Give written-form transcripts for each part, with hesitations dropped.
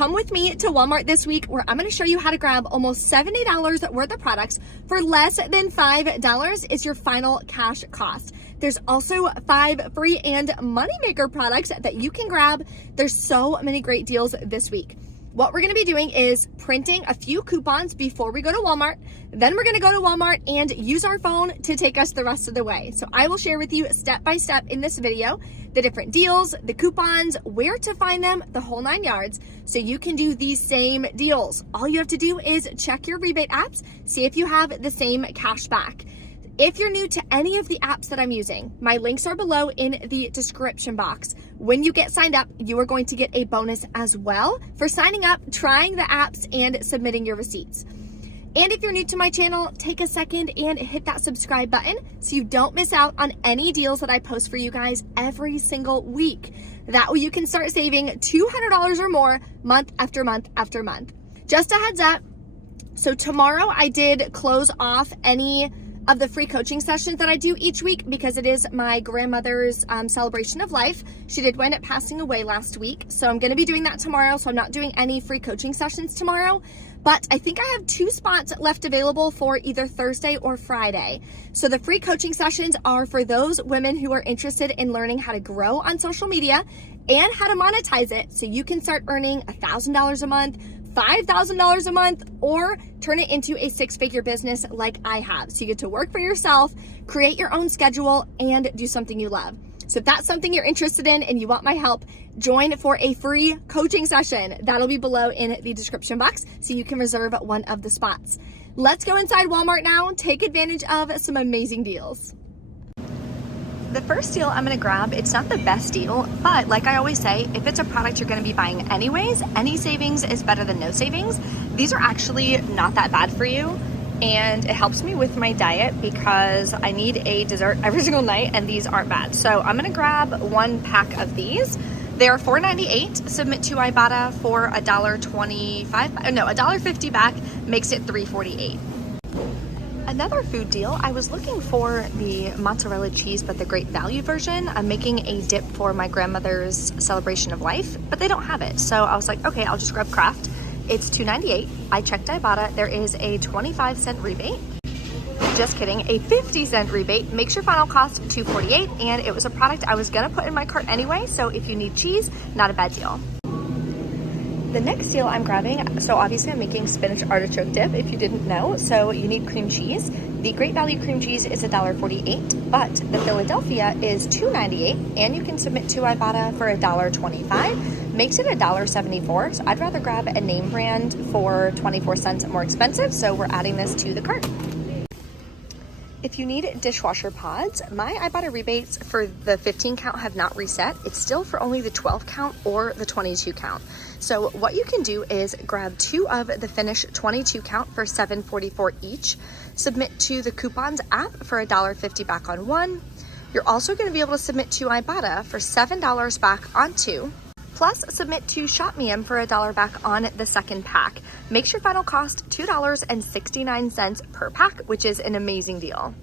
come with me to Walmart this week where I'm gonna show you how to grab almost $70 worth of products for less than $5 is your final cash cost. There's also 5 free and moneymaker products that you can grab. There's so many great deals this week. What we're gonna be doing is printing a few coupons before we go to Walmart. Then we're gonna go to Walmart and use our phone to take us the rest of the way. So I will share with you step by step in this video, the different deals, the coupons, where to find them, the whole 9 yards, so you can do these same deals. All you have to do is check your rebate apps, see if you have the same cash back. If you're new to any of the apps that I'm using, my links are below in the description box. When you get signed up, you are going to get a bonus as well for signing up, trying the apps, and submitting your receipts. And if you're new to my channel, take a second and hit that subscribe button so you don't miss out on any deals that I post for you guys every single week. That way you can start saving $200 or more month after month after month. Just a heads up, so tomorrow I did close off any of the free coaching sessions that I do each week because it is my grandmother's celebration of life. She did wind up passing away last week, so I'm going to be doing that tomorrow. So I'm not doing any free coaching sessions tomorrow, but I think I have 2 spots left available for either Thursday or Friday. So the free coaching sessions are for those women who are interested in learning how to grow on social media and how to monetize it so you can start earning $1,000 a month, $5,000 a month, or turn it into a 6-figure business like I have. So you get to work for yourself, create your own schedule, and do something you love. So if that's something you're interested in and you want my help, join for a free coaching session. That'll be below in the description box so you can reserve one of the spots. Let's go inside Walmart now and take advantage of some amazing deals. The first deal I'm gonna grab, it's not the best deal, but like I always say, if it's a product you're gonna be buying anyways, any savings is better than no savings. These are actually not that bad for you, and it helps me with my diet because I need a dessert every single night, and these aren't bad. So I'm gonna grab 1 pack of these. They are $4.98. Submit to Ibotta for $1.25, no, $1.50 back, makes it $3.48. Another food deal, I was looking for the mozzarella cheese, but the great value version. I'm making a dip for my grandmother's celebration of life, but they don't have it. So I was like, okay, I'll just grab Kraft. It's $2.98. I checked Ibotta. There is a 25-cent rebate. Just kidding, a 50-cent rebate makes your final cost $2.48, and it was a product I was gonna put in my cart anyway, so if you need cheese, not a bad deal. The next deal I'm grabbing, so obviously I'm making spinach artichoke dip if you didn't know, so you need cream cheese. The Great Value cream cheese is $1.48, but the Philadelphia is $2.98, and you can submit to Ibotta for $1.25, makes it $1.74, so I'd rather grab a name brand for 24 cents more expensive, so we're adding this to the cart. If you need dishwasher pods, my Ibotta rebates for the 15 count have not reset. It's still for only the 12 count or the 22 count. So what you can do is grab 2 of the Finish 22 count for $7.44 each. Submit to the coupons app for $1.50 back on 1. You're also going to be able to submit to Ibotta for $7 back on 2. Plus, submit to ShopMeM for $1 back on the second pack. Makes your final cost $2.69 per pack, which is an amazing deal.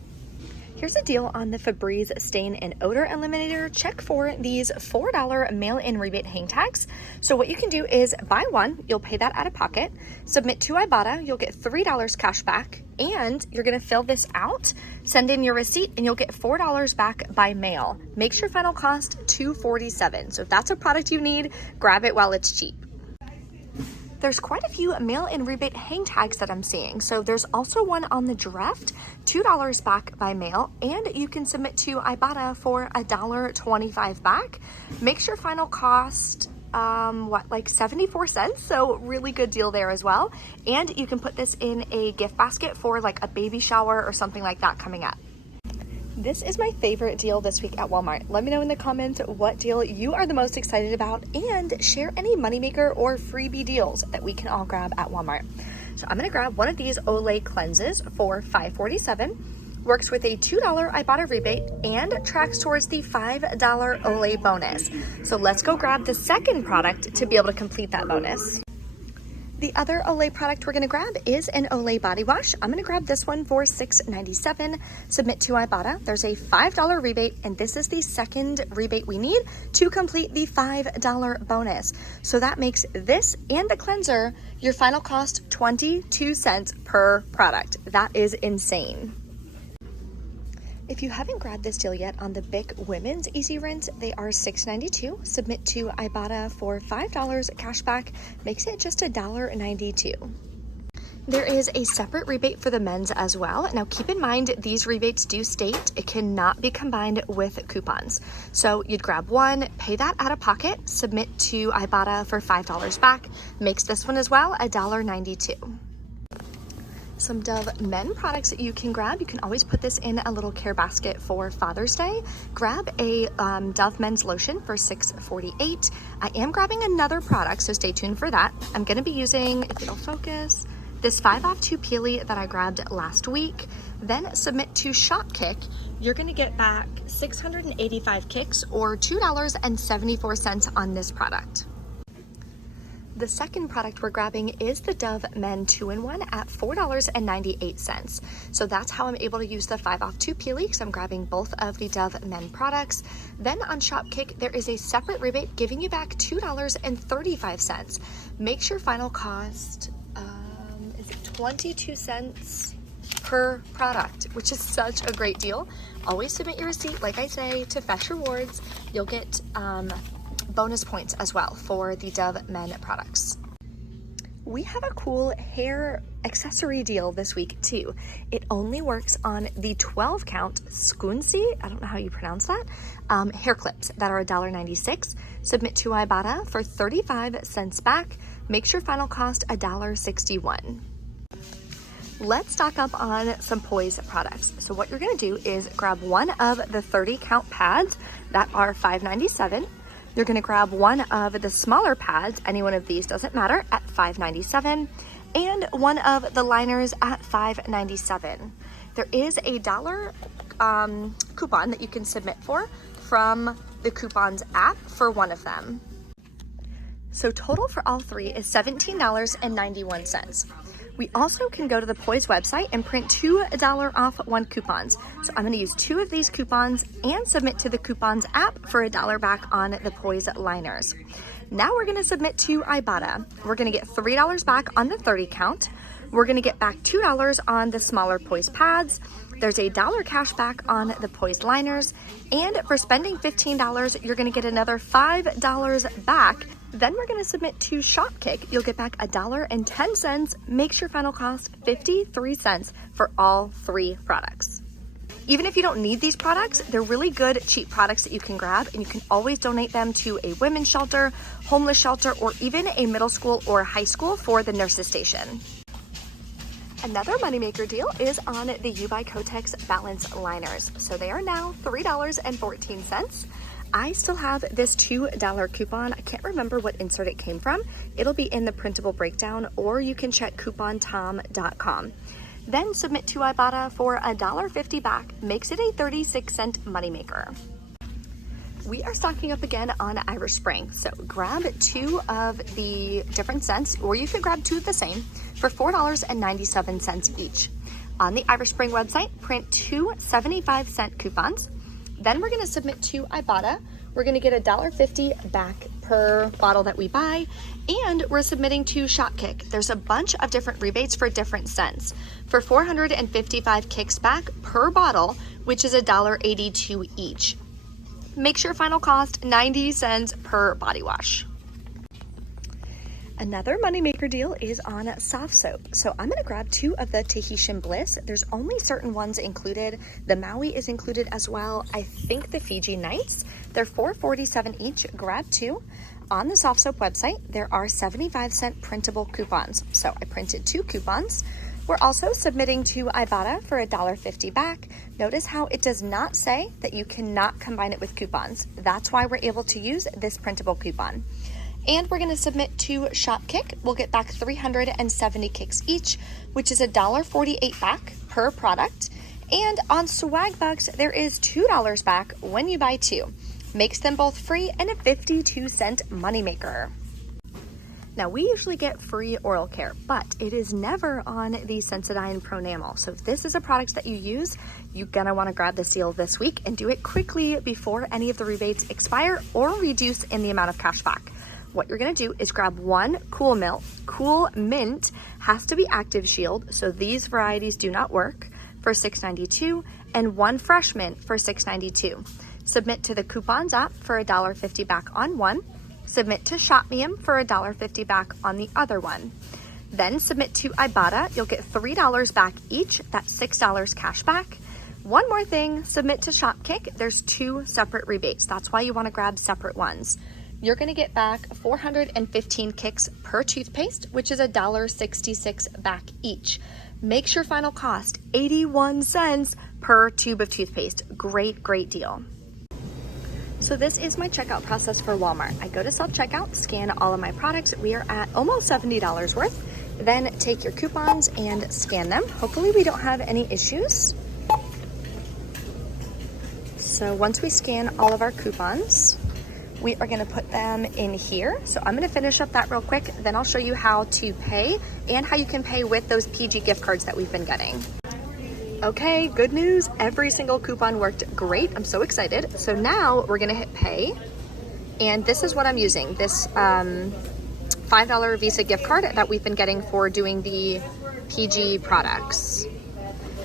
Here's a deal on the Febreze Stain and Odor Eliminator. Check for these $4 mail-in rebate hang tags. So what you can do is buy 1, you'll pay that out of pocket, submit to Ibotta, you'll get $3 cash back, and you're gonna fill this out, send in your receipt, and you'll get $4 back by mail. Makes your final cost $2.47. So if that's a product you need, grab it while it's cheap. There's quite a few mail-in rebate hang tags that I'm seeing. So there's also one on the Draft, $2 back by mail, and you can submit to Ibotta for $1.25 back. Makes your final cost, like 74 cents. So really good deal there as well. And you can put this in a gift basket for like a baby shower or something like that coming up. This is my favorite deal this week at Walmart. Let me know in the comments what deal you are the most excited about, and share any moneymaker or freebie deals that we can all grab at Walmart. So I'm gonna grab one of these Olay cleanses for $5.47. Works with a $2 Ibotta rebate and tracks towards the $5 Olay bonus. So let's go grab the second product to be able to complete that bonus. The other Olay product we're gonna grab is an Olay body wash. I'm gonna grab this one for $6.97. Submit to Ibotta. There's a $5 rebate, and this is the second rebate we need to complete the $5 bonus. So that makes this and the cleanser your final cost 22 cents per product. That is insane. If you haven't grabbed this deal yet on the Bic Women's Easy Rinse, they are $6.92. Submit to Ibotta for $5 cashback, makes it just $1.92. There is a separate rebate for the men's as well. Now keep in mind, these rebates do state it cannot be combined with coupons. So you'd grab one, pay that out of pocket, submit to Ibotta for $5 back, makes this one as well $1.92. Some Dove men products that you can grab. You can always put this in a little care basket for Father's Day. Grab a Dove men's lotion for $6.48. I am grabbing another product, so stay tuned for that. I'm gonna be using, if it'll focus, this 5 off 2 Peely that I grabbed last week. Then submit to Shopkick. You're gonna get back 685 kicks or $2.74 on this product. The second product we're grabbing is the Dove Men 2-in-1 at $4.98. So that's how I'm able to use the 5 off 2 Peely, because I'm grabbing both of the Dove Men products. Then on Shopkick, there is a separate rebate giving you back $2.35. Makes your final cost, is it 22 cents per product, which is such a great deal. Always submit your receipt, like I say, to Fetch Rewards. You'll get bonus points as well for the Dove Men products. We have a cool hair accessory deal this week too. It only works on the 12 count Skunsi, I don't know how you pronounce that, hair clips that are $1.96. Submit to Ibotta for 35 cents back. Makes your final cost $1.61. Let's stock up on some Poise products. So what you're gonna do is grab one of the 30 count pads that are $5.97. You're gonna grab one of the smaller pads, any one of these doesn't matter, at $5.97, and one of the liners at $5.97. There is a $1 coupon that you can submit for from the coupons app for one of them. So total for all three is $17.91. We also can go to the Poise website and print $2 off 1 coupons. So I'm gonna use 2 of these coupons and submit to the coupons app for $1 back on the Poise liners. Now we're gonna submit to Ibotta. We're gonna get $3 back on the 30 count. We're gonna get back $2 on the smaller Poise pads. There's a $1 cash back on the Poise liners. And for spending $15, you're gonna get another $5 back. Then we're gonna submit to Shopkick. You'll get back $1.10, makes your final cost 53 cents for all 3 products. Even if you don't need these products, they're really good, cheap products that you can grab, and you can always donate them to a women's shelter, homeless shelter, or even a middle school or high school for the nurses station. Another moneymaker deal is on the U by Kotex Balance Liners. So they are now $3.14. I still have this $2 coupon. I can't remember what insert it came from. It'll be in the printable breakdown, or you can check coupontom.com. Then submit to Ibotta for $1.50 back, makes it a 36-cent moneymaker. We are stocking up again on Irish Spring. So grab 2 of the different scents, or you could grab 2 of the same for $4.97 each. On the Irish Spring website, print 2 75-cent coupons. Then we're gonna submit to Ibotta. We're gonna get $1.50 back per bottle that we buy, and we're submitting to Shopkick. There's a bunch of different rebates for different scents. For 455 kicks back per bottle, which is $1.82 each. Makes your final cost 90 cents per body wash. Another moneymaker deal is on soft soap. So I'm gonna grab 2 of the Tahitian Bliss. There's only certain ones included. The Maui is included as well. I think the Fiji Nights. They're $4.47 each. Grab 2. On the soft soap website, there are 75-cent printable coupons. So I printed 2 coupons. We're also submitting to Ibotta for $1.50 back. Notice how it does not say that you cannot combine it with coupons. That's why we're able to use this printable coupon. And we're gonna submit to Shopkick. We'll get back 370 kicks each, which is $1.48 back per product. And on Swagbucks, there is $2 back when you buy 2. Makes them both free and a 52-cent moneymaker. Now, we usually get free oral care, but it is never on the Sensodyne Pronamel. So if this is a product that you use, you're gonna wanna grab this deal this week and do it quickly before any of the rebates expire or reduce in the amount of cash back. What you're gonna do is grab one Cool Mint has to be Active Shield, so these varieties do not work, for $6.92, and one Fresh Mint for $6.92. Submit to the Coupons app for $1.50 back on one. Submit to ShopMeum for $1.50 back on the other one. Then submit to Ibotta. You'll get $3 back each. That's $6 cash back. One more thing, submit to Shopkick. There's 2 separate rebates. That's why you want to grab separate ones. You're going to get back 415 kicks per toothpaste, which is $1.66 back each. Makes your final cost 81 cents per tube of toothpaste. Great, great deal. So this is my checkout process for Walmart. I go to self-checkout, scan all of my products. We are at almost $70 worth. Then take your coupons and scan them. Hopefully we don't have any issues. So once we scan all of our coupons, we are gonna put them in here. So I'm gonna finish up that real quick, then I'll show you how to pay and how you can pay with those PG gift cards that we've been getting. Okay, good news. Every single coupon worked great. I'm so excited. So now we're gonna hit pay. And this is what I'm using, this $5 Visa gift card that we've been getting for doing the PG products.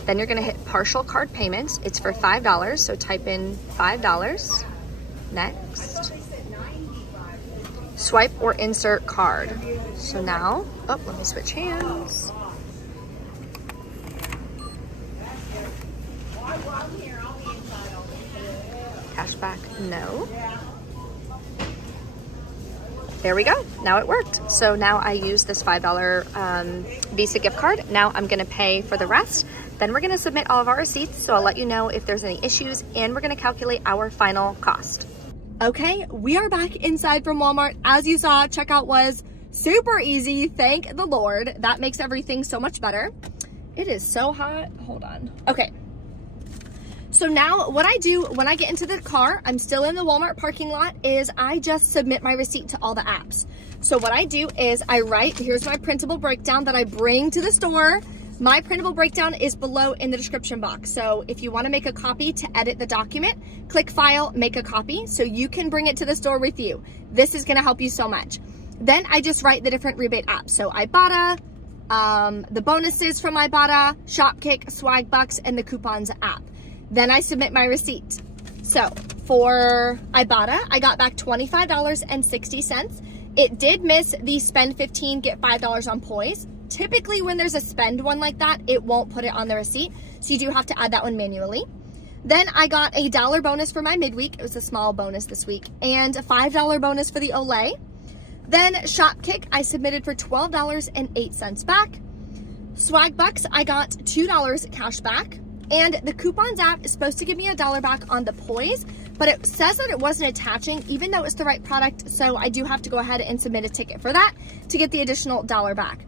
Then you're gonna hit partial card payments. It's for $5, so type in $5. Next. Swipe or insert card. So now, oh, let me switch hands. Cashback, no. There we go, now it worked. So now I use this $5 Visa gift card. Now I'm gonna pay for the rest. Then we're gonna submit all of our receipts, so I'll let you know if there's any issues, and we're gonna calculate our final cost. Okay, we are back inside from Walmart. As you saw, checkout was super easy, thank the Lord. That makes everything so much better. It is so hot, hold on. Okay. So now what I do when I get into the car, I'm still in the Walmart parking lot, is I just submit my receipt to all the apps. So what I do is I write, here's my printable breakdown that I bring to the store. My printable breakdown is below in the description box. So if you want to make a copy to edit the document, click File, Make a Copy, so you can bring it to the store with you. This is going to help you so much. Then I just write the different rebate apps. So Ibotta, the bonuses from Ibotta, Shopkick, Swag Bucks, and the coupons app. Then I submit my receipt. So for Ibotta, I got back $25.60. It did miss the spend 15, get $5 on poise. Typically when there's a spend one like that, it won't put it on the receipt. So you do have to add that one manually. Then I got a $1 bonus for my midweek. It was a small bonus this week, and a $5 bonus for the Olay. Then Shopkick, I submitted for $12.08 back. Swag Bucks, I got $2 cash back. And the coupons app is supposed to give me $1 back on the poise, but it says that it wasn't attaching, even though it's the right product. So I do have to go ahead and submit a ticket for that to get the additional $1 back.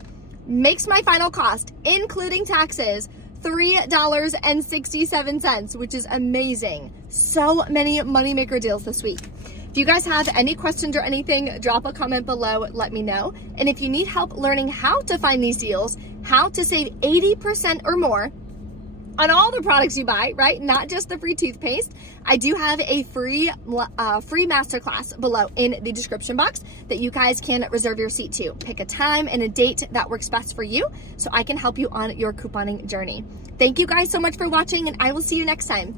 Makes my final cost, including taxes, $3.67, which is amazing. So many moneymaker deals this week. If you guys have any questions or anything, drop a comment below, let me know. And if you need help learning how to find these deals, how to save 80% or more on all the products you buy, right? Not just the free toothpaste. I do have a free masterclass below in the description box that you guys can reserve your seat to. Pick a time and a date that works best for you so I can help you on your couponing journey. Thank you guys so much for watching, and I will see you next time.